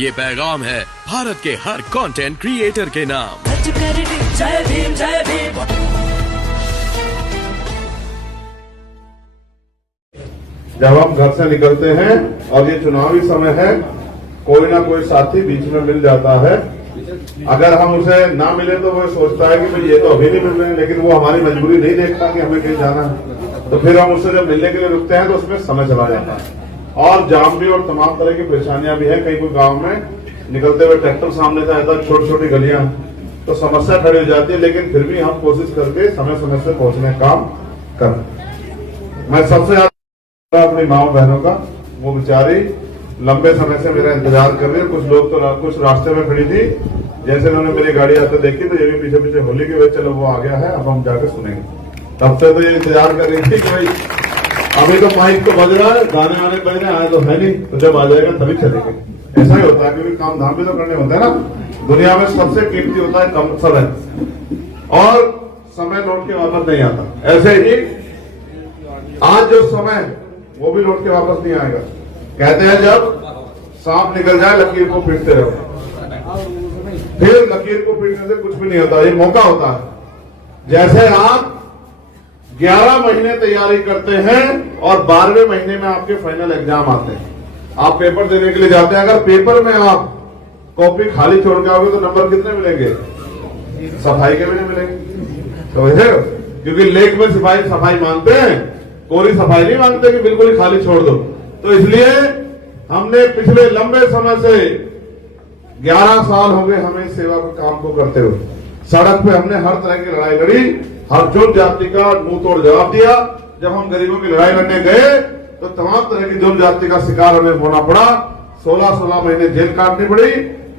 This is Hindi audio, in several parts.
ये पैगाम है भारत के हर कंटेंट क्रिएटर के नाम। जय भीम जय भीम। जब हम घर से निकलते हैं और ये चुनावी समय है, कोई ना कोई साथी बीच में मिल जाता है। अगर हम उसे ना मिले तो वो सोचता है कि भाई ये तो अभी नहीं मिल रहे हैं, लेकिन वो हमारी मजबूरी नहीं देखता कि हमें कहीं जाना है। तो फिर हम उससे जब मिलने के लिए रुकते हैं तो उसमें समय चला जाता है और जाम भी और तमाम तरह की परेशानियां भी है। कई कोई गाँव में निकलते हुए ट्रैक्टर सामने से आता है, छोटी छोटी गलियां, तो समस्या खड़ी हो जाती है। लेकिन फिर भी हम कोशिश करके समय समय से पहुंचने का काम कर। मैं सबसे ज्यादा अपनी माओ बहनों का, वो बेचारी लंबे समय से मेरा इंतजार कर रही है। कुछ लोग तो कुछ रास्ते में खड़ी थी, जैसे उन्होंने मेरी गाड़ी आते देखी तो ये भी पीछे पीछे होली की वजह, चलो वो आ गया है, अब हम जाकर सुनेंगे। तब से तो ये इंतजार कर रही थी कि भाई अभी तो माइक तो बज रहा है, गाने आने बजने आए तो है नहीं, तो जब आ जाएगा तभी चलेंगे। ऐसा ही होता है, क्योंकि काम धाम भी तो करने होता है ना। दुनिया में सबसे कीमती होता है कम समय, और समय लौट के वापस नहीं आता। ऐसे ही आज जो समय वो भी लौट के वापस नहीं आएगा। कहते हैं जब सांप निकल जाए लकीर को पीटते रहो, फिर लकीर को पीटने से कुछ भी नहीं होता, ये मौका होता है। जैसे आप 11 महीने तैयारी करते हैं और 12वें महीने में आपके फाइनल एग्जाम आते हैं, आप पेपर देने के लिए जाते हैं। अगर पेपर में आप कॉपी खाली छोड़ के आओगे तो नंबर कितने मिलेंगे? सफाई के भी नहीं मिलेंगे। तो वैसे क्योंकि लेख में सफाई मांगते हैं, कोरी सफाई नहीं मांगते कि बिल्कुल ही खाली छोड़ दो। तो इसलिए हमने पिछले लंबे समय से 11 साल हो गए हमें सेवा के काम को करते हुए। सड़क पे हमने हर तरह की लड़ाई लड़ी, हर जुर्म जाति का मुंह तोड़ जवाब दिया। जब हम गरीबों की लड़ाई लड़ने गए तो तमाम तरह की जुर्म जाति का शिकार हमें होना पड़ा। 16 महीने जेल काटनी पड़ी,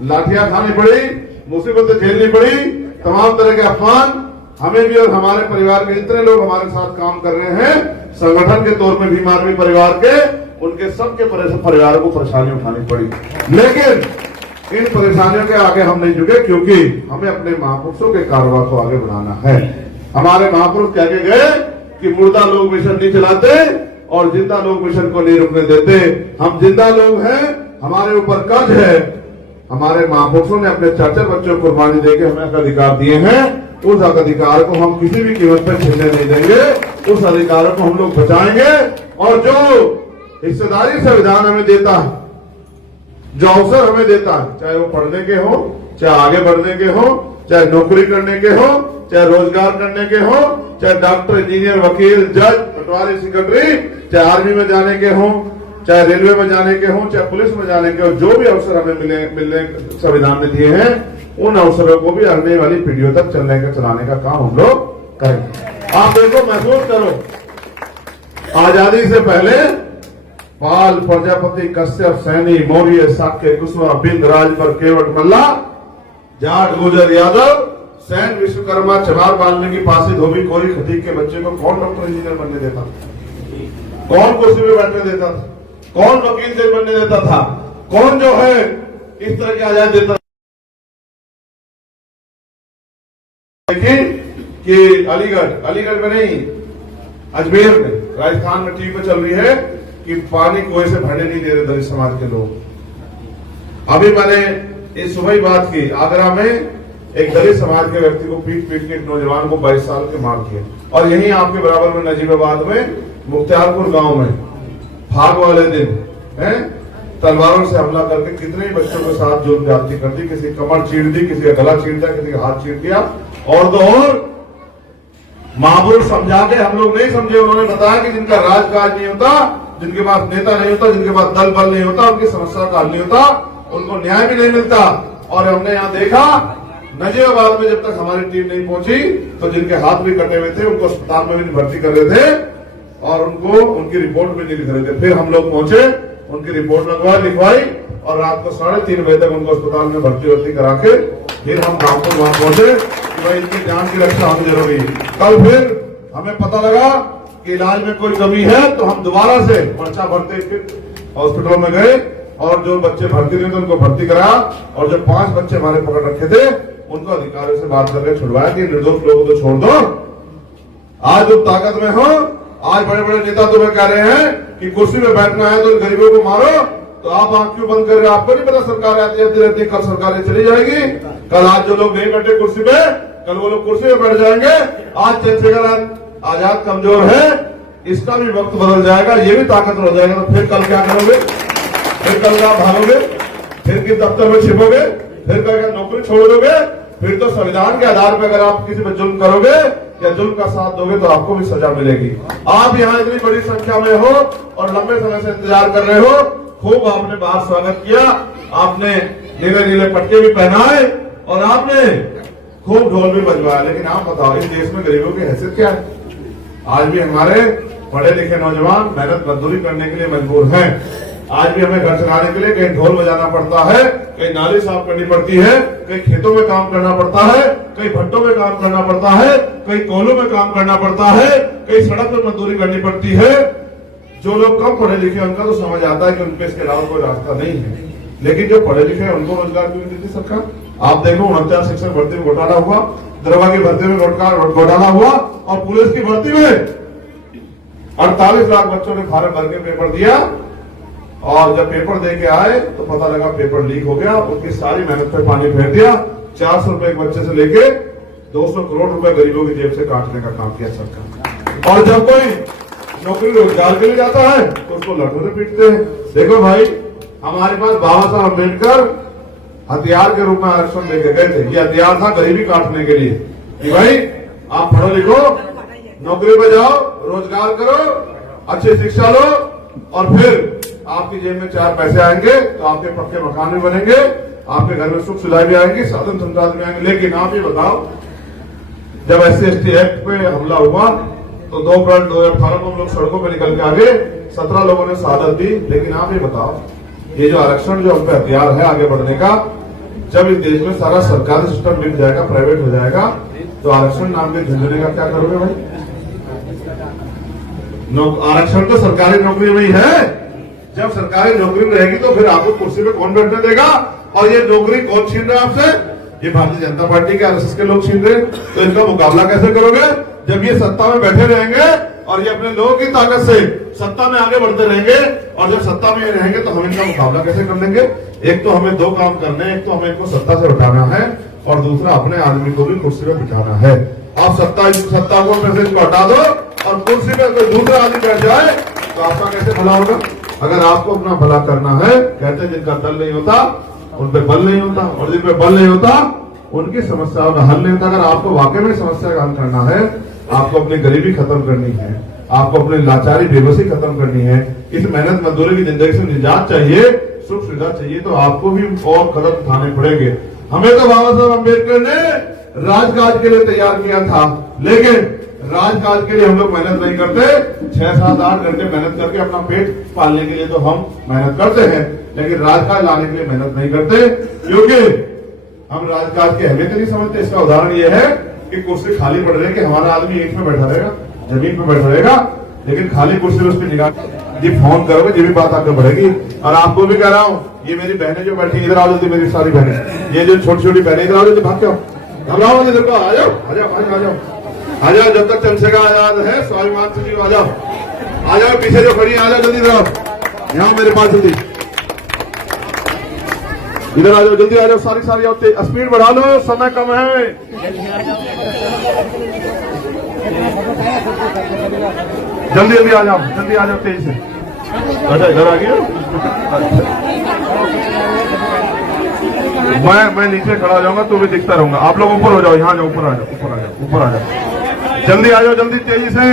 लाठियां खानी पड़ी, मुसीबतें झेलनी पड़ी, तमाम तरह के अपमान हमें भी और हमारे परिवार के जितने लोग हमारे साथ काम कर रहे हैं, संगठन के तौर पर बीमार भी परिवार के, उनके सबके परिवार को परेशानी उठानी पड़ी। लेकिन इन परेशानियों के आगे हम नहीं झुके, क्योंकि हमें अपने महापुरुषों के कारोबार को आगे बढ़ाना है। हमारे महापुरुष कह के गए कि मुर्दा लोग मिशन नहीं चलाते और जिंदा लोग मिशन को नहीं रुकने देते। हम जिंदा लोग हैं, हमारे ऊपर कर्ज है। हमारे महापुरुषों ने अपने 4 बच्चों को कुर्बानी देके हमें अधिकार दिए हैं। उस अधिकार को हम किसी भी कीमत पर छीनने नहीं देंगे। उस अधिकार को हम लोग बचाएंगे। और जो हिस्सेदारी संविधान हमें देता है, जो अवसर हमें देता है, चाहे वो पढ़ने के हो, चाहे आगे बढ़ने के हो, चाहे नौकरी करने के हो, चाहे रोजगार करने के हो, चाहे डॉक्टर, इंजीनियर, वकील, जज, पटवारी, सेक्रेटरी, चाहे आर्मी में जाने के हो, चाहे रेलवे में जाने के हो, चाहे पुलिस में जाने के हो, जो भी अवसर हमें मिलने संविधान में दिए हैं, उन अवसरों को भी आने वाली पीढ़ियों तक चलाने का काम हम लोग करेंगे। आप देखो, महसूस करो, आजादी से पहले पाल, प्रजापति, कश्यप, सैनी, मौर्य, शाक्य, कुशवा, बिंद, राजभर, केवट, मल्ला, जाट, गुजर, यादव, सैन, विश्वकर्मा, चमार, वाल्मीकि, पासी, धोबी, कोरी, खतीब के बच्चे को कौन डॉक्टर, इंजीनियर बनने देता था? कौन कुर्सी में बैठने देता था? कौन वकील से बनने देता था? कौन जो है इस तरह की आजादी देता? देखिए कि अलीगढ़ में नहीं, अजमेर में, राजस्थान में टीवी पे चल रही है कि पानी कुएं से भरने नहीं दे रहे दलित समाज के लोग। अभी मैंने इस सुबह ही बात की, आगरा में एक दलित समाज के व्यक्ति को पीट के एक नौजवान को 22 साल के मार किया। और यहीं आपके बराबर में नजीबाबाद में, मुख्तियारपुर गांव में फाग वाले दिन है तलवारों से हमला करके कितने ही बच्चों के साथ जुर्म ज्यादती कर दी। किसी कमर चीर दी, किसी का गला चीर दिया, किसी का हाथ चीर दिया। और तो और महापुरुष समझा के हम लोग नहीं समझे। उन्होंने बताया कि जिनका राजकाज नहीं होता, जिनके पास नेता नहीं होता, जिनके पास दल बल नहीं होता, उनकी समस्या का हल नहीं होता, उनको न्याय भी नहीं मिलता। और हमने यहाँ देखा नजीबाबाद में जब तक हमारी टीम नहीं पहुंची तो जिनके हाथ भी कटे हुए थे उनको अस्पताल में भी नहीं भर्ती कर रहे थे और उनको उनकी रिपोर्ट भी नहीं लिख रहे थे। फिर हम लोग पहुंचे, उनकी रिपोर्ट लिखवाई और रात को 3:30 बजे तक उनको अस्पताल में भर्ती करा के फिर हम गांव को वहां पहुंचे कि भाई इनकी जान की रक्षा होनी जरूरी है। कल फिर हमें पता लगा कि इलाज में कोई कमी है तो हम दोबारा से पर्चा भरते हॉस्पिटल में गए और जो बच्चे भर्ती नहीं थे उनको भर्ती कराया। और जो 5 बच्चे हमारे पकड़ रखे थे उनको अधिकारियों से बात करके छुड़वाया कि निर्दोष लोगों को छोड़ दो। आज तुम ताकत में हो, आज बड़े बड़े नेता तुम्हें कह रहे हैं कि कुर्सी में बैठना है तो गरीबों को मारो, तो आप आंख क्यों बंद कर रहे हो? आपको नहीं पता सरकार आती रहती, कल सरकारें चली जाएगी। कल आज जो लोग नहीं बैठे कुर्सी पे, कल वो लोग कुर्सी पे बैठ जाएंगे। आज चंद्रशेखर आजाद कमजोर है, इसका भी वक्त बदल जाएगा, ये भी ताकतवर हो जाएगा। तो फिर कल क्या करोगे? फिर कल आप भागोगे? फिर किस दफ्तर में छिपोगे? फिर क्या नौकरी छोड़ दोगे? फिर तो संविधान के आधार पर अगर आप किसी पर जुल्म करोगे या जुल्म का साथ दोगे तो आपको भी सजा मिलेगी। आप यहाँ इतनी बड़ी संख्या में हो और लंबे समय से इंतजार कर रहे हो। खूब आपने बाहर स्वागत किया, आपने नीले नीले पट्टे भी पहनाए और आपने खूब ढोल भी बजवाया। लेकिन आप बताओ, इस देश में गरीबों की हैसियत क्या है? आज भी हमारे पढ़े लिखे नौजवान मेहनत मजदूरी करने के लिए मजबूर हैं। आज भी हमें घर चलाने के लिए कहीं ढोल बजाना पड़ता है, कहीं नाली साफ करनी पड़ती है, कहीं खेतों में काम करना पड़ता है, कहीं भट्टों में काम करना पड़ता है, कहीं कोयलों में काम करना पड़ता है, कहीं सड़क पर मजदूरी करनी पड़ती है। जो लोग कम पढ़े लिखे उनका तो समझ आता है कि उनके इसके अलावा कोई रास्ता नहीं है, लेकिन जो पढ़े लिखे हैं उनको रोजगार क्यों नहीं देती सरकार? आप देखो 49 शिक्षक भर्ती में घोटाला हुआ, दरवा की भर्ती में घोटाला हुआ और पुलिस की भर्ती में 48 लाख बच्चों ने फार्म भर के पेपर दिया और जब पेपर दे के आए तो पता लगा पेपर लीक हो गया। उनकी सारी मेहनत पे पानी फेर दिया। 400 रुपए एक बच्चे से लेके 200 करोड़ रुपए गरीबों की जेब से काटने का काम किया सरकार। और जब कोई नौकरी रोजगार के लिए जाता है तो उसको लठों से पीटते हैं। देखो भाई, हमारे पास बाबा साहब अम्बेडकर हथियार के रूप में आरक्षण लेके गए थे। ये हथियार था गरीबी काटने के लिए कि भाई आप पढ़ो लिखो, नौकरी पे जाओ, रोजगार करो, अच्छी शिक्षा लो और फिर आपकी जेब में 4 पैसे आएंगे तो आपके पक्के मकान भी बनेंगे, आपके घर में सुख सुविधा भी आएंगी, साधन संसाधन भी आएंगे। लेकिन आप ये बताओ, जब SC/ST एक्ट पे हमला हुआ तो 2 अप्रैल 2018 को हम लोग सड़कों पे निकल के आ गए, 17 लोगों ने शहादत दी। लेकिन आप ये बताओ, ये जो आरक्षण जो हम पे हथियार है आगे बढ़ने का, जब इस देश में सारा सरकारी सिस्टम मिट जाएगा, प्राइवेट हो जाएगा, तो आरक्षण नाम के झंझने का क्या करोगे भाई? आरक्षण तो सरकारी नौकरी में ही है। जब सरकारी नौकरी में रहेगी तो फिर आपको कुर्सी पे कौन बैठने देगा? और ये नौकरी कौन छीन रहा है आपसे? ये भारतीय जनता पार्टी के RSS के लोग छीन रहे। तो इनका मुकाबला कैसे करोगे जब ये सत्ता में बैठे रहेंगे और ये अपने लोगों की ताकत से सत्ता में आगे बढ़ते रहेंगे? और जब सत्ता में रहेंगे तो हम इनका मुकाबला कैसे कर लेंगे? एक तो हमें 2 काम करने हैं, एक तो हमें इनको सत्ता से उठाना है और दूसरा अपने आदमी को भी कुर्सी पे बिठाना है। आप सत्ता को मैसेज को हटा दो और कुर्सी पे कोई दूसरा आदमी बैठ जाए तो आपका कैसे भला होगा? अगर आपको अपना भला करना है, कहते हैं जिनका दल नहीं होता उन पे बल नहीं होता, और जिन पे बल नहीं होता उनकी समस्याओं का हल नहीं होता। अगर आपको वाकई में समस्या का हल करना है, आपको अपनी गरीबी खत्म करनी है, आपको अपनी लाचारी बेबसी खत्म करनी है, इस मेहनत मजदूरी की जिंदगी से निजात चाहिए, सुख सुविधा चाहिए, तो आपको भी और कदम उठाने पड़ेंगे। हमें तो बाबा साहब अम्बेडकर ने राजकाज के लिए तैयार किया था, लेकिन राजकाज के लिए हम लोग मेहनत नहीं करते। 6, 7, 8 घंटे मेहनत करके अपना पेट पालने के लिए तो हम मेहनत करते हैं, लेकिन राजकाज लाने के लिए मेहनत नहीं करते, क्योंकि हम राजकाज की अहमियत नहीं समझते। इसका उदाहरण यह है कि कुर्सी खाली पड़ रही है कि हमारा आदमी ईंट में बैठा रहेगा, जमीन पे बैठा रहेगा, लेकिन खाली कुर्सी में उसकी निगाह। ये फोन करोगे ये भी बात आगे बढ़ेगी। और आपको भी कह रहा हूँ, ये मेरी बहनें जो बैठी इधर आओ जल्दी, मेरी सारी बहनें, ये जो छोटी छोटी बहनें इधर आओ जल्दी, भाग जाओ, घबराओ इधर को, आ जाओ आ जाओ आ जाओ आ जाओ। जब तक चंद्रशेखर आजाद है, स्वाभिमान सचिव आ जाओ, आ जाओ, पीछे जो खड़ी आ जाओ जल्दी, इधर आओ, यहाँ मेरे पास जल्दी, इधर आ जाओ, जल्दी आ जाओ, सारी सारी आओ, स्पीड बढ़ा लो, समय कम है। जल्दी जल्दी आ जाओ, जल्दी आ जाओ, तेज से। अच्छा इधर आ गया, मैं नीचे खड़ा हो जाऊंगा तो भी दिखता रहूंगा। आप लोग ऊपर हो जाओ, यहाँ जाओ, ऊपर आ जाओ, ऊपर आ जाओ, ऊपर आ जाओ, जल्दी आ जाओ, जल्दी तेजी से।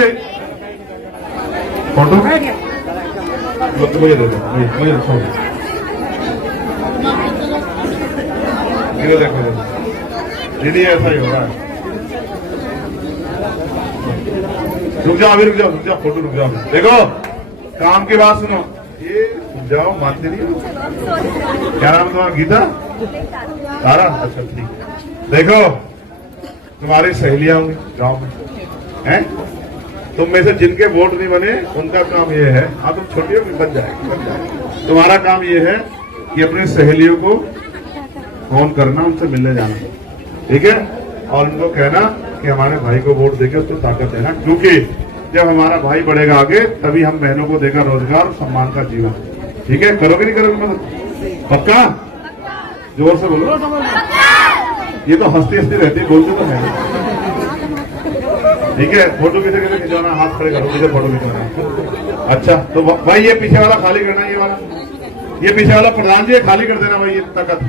फोटो मुझे दे दो, मुझे रखो, देखो दीदी ऐसा ही हो रहा है। रुक जाओ अभी, रुक जाओ, फोटो रुक जाओ। देखो काम की बात सुनो, ये रुक जाओ, मानते नहीं। क्या नाम है तुम्हारा? गीता? तारा? अच्छा ठीक। देखो तुम्हारी सहेलियां होंगी गाँव में, हैं? तुम में से जिनके वोट नहीं बने उनका काम ये है, हाँ तुम छोटी हो बन जाएगी, तुम्हारा काम ये है कि अपनी सहेलियों को फोन करना, उनसे मिलने जाना, ठीक है? और उनको कहना कि हमारे भाई को वोट देके उसको ताकत देना, क्योंकि जब हमारा भाई बढ़ेगा आगे तभी हम बहनों को देगा रोजगार और सम्मान का जीवन। ठीक है, करोगे नहीं करोगे मदद? पक्का? जोर से बोलो। ये तो हंसती हंसती रहती है, बोलते तो है। ठीक है, फोटो किसे किसे खिंचवाना, हाथ खड़े करो, किसे फोटो खिंचवाना है। अच्छा, तो भाई ये पीछे वाला खाली करना है, ये वाला, ये पीछे वाला प्रधान जी खाली कर देना भाई, ये तखत।